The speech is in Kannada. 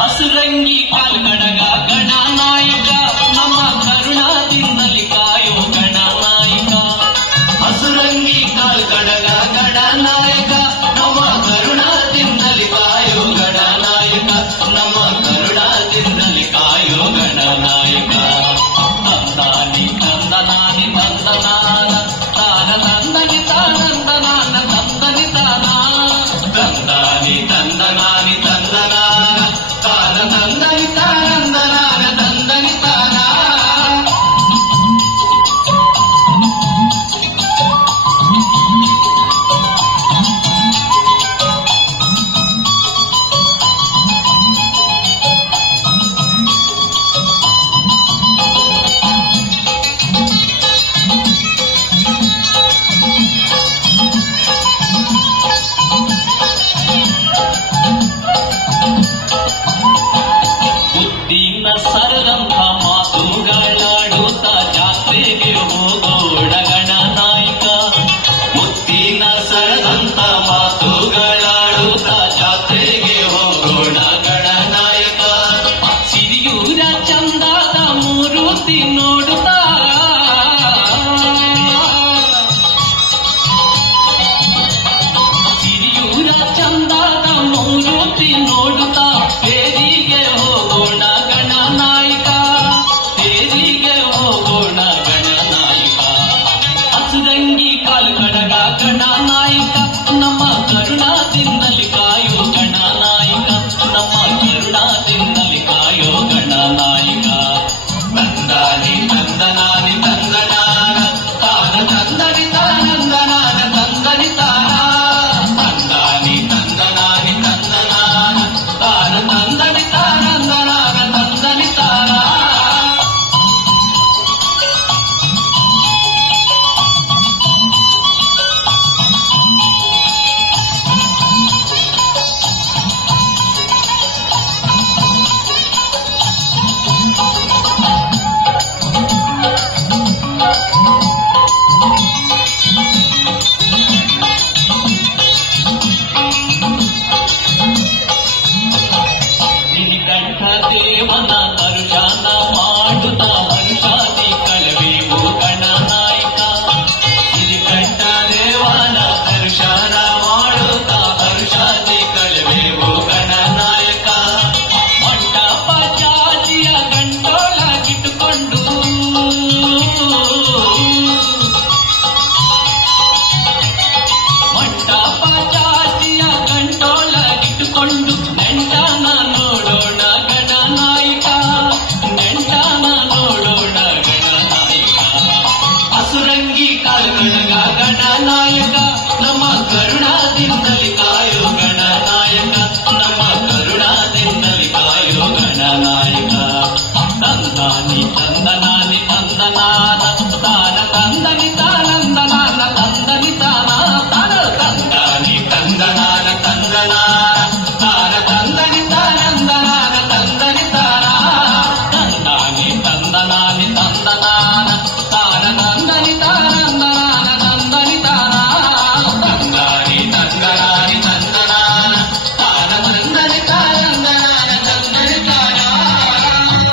ಹಸುರಂಗಿ ಕಾಲ್ಕಡಗ ಗಣನಾಯಕ ನಮ್ಮ ಕರುಣಾದಿಂದಲಿ ಕಾಯೋ ಗಣನಾಯಕ. ಹಸುರಂಗಿ ಕಾಲ್ಕಡಗ ಗಣನಾಯಕ ನಮ್ಮ ಕರುಣಾದಿಂದಲಿ ಕಾಯೋ ಗಣನಾಯಕ. ನಮ್ಮ ಕರುಣಾದಿಂದಲಿ ಕಾಯೋ ಗಣನಾಯಕ. ತಂದಾನಿ ತಂದನಾನಿ ತಂದನಾನ ತಾನ ತಂದನಿ ತಾನಂದನಾನ ತಂದನಿ ತಾನ. ತಂದಾನಿ ತಂದನಾನಿ ತಂದನಾನ ತಾನ ತಂದನಿ ತಾನಂದನಾನ ತಂದನಿ ತಾನ. ಬುದ್ಧಿನ ಸರದಂಥ ಮಾತುಗಳಾಡುತ್ತ ಜಾತ್ರೆಗೆ ಹೋಗೋಣ ಗಣನಾಯಕ. ಬುದ್ಧಿನ ಸರದಂಥ ಮಾತುಗಳಾಡುತ್ತ ಜಾತ್ರೆಗೆ ಹೋಗೋಣ ಗಣನಾಯಕ. ಸಿರಿಯೂರ ಚಂದದ ಮೂರುತಿ ನೋಡುತ್ತಾ ಸಿರಿಯೂರ ಚಂದದ ಮೂರುತಿ ನೋಡುತ್ತಾ ತೇರಿಗೆ ಹೋಗೋಣ ಗಣನಾಯಕ. ತೇರಿಗೆ ಹೋಗೋಣ ಗಣನಾಯಕ. ಹಸುರಂಗಿ ಕಾಲ್ಕಡಗ ಗಣನಾಯಕ ನಮ್ಮ ಕರುಣಾದಿಂದಲಿ ಕಾಯೋ ಗಣನಾಯಕ. ನಮ್ಮ ಕರುಣಾದಿಂದಲಿ ಕಾಯೋ ಗಣನಾಯಕ. ತಂದಾನಿ ತಂದನಾನಿ ತಂದನಾನ ತಾನ ತಂದನಿ ತಾನಂದನಾನ ತಂದನಿ ತಾನ. ತಂದಾನಿ ತಂದನಾನಿ ತಂದನಾನ ತಾನ ತಂದನಿ ತಾನಂದನಾನ ತಂದನಿ ತಾನ. ಶ್ರೀಕಂಠ ದೇವನ ದರ್ಶನ ಮಾಡುತ್ತ ಹರ್ಷಾದಿ ಕಳವೆವು ಗಣನಾಯಕ. ಶ್ರೀಕಂಠ ದೇವನ ದರ್ಶನ ಮಾಡುತ್ತ ಹರ್ಷಾದಿ ಕಳವೆವು ಗಣನಾಯಕ. ಮಂಟಪ ಚಾಚಿಯ ಗಂಟೊಳಗಿಟ್ಟುಕೊಂಡು ಮಂಟಪ ಚಾಚಿಯ ಗಂಟೊಳಗಿಟ್ಟುಕೊಂಡು ನೆಂಟನ ನೋಡೋಣ ಗಣನಾಯಕ. ನೆಂಟನ ನೋಡೋಣ ಗಣನಾಯಕ. ಹಸುರಂಗಿ ಕಾಲ್ಕಡಗ ಗಣನಾಯಕ ನಮ್ಮ ಕರುಣಾದಿಂದಲಿ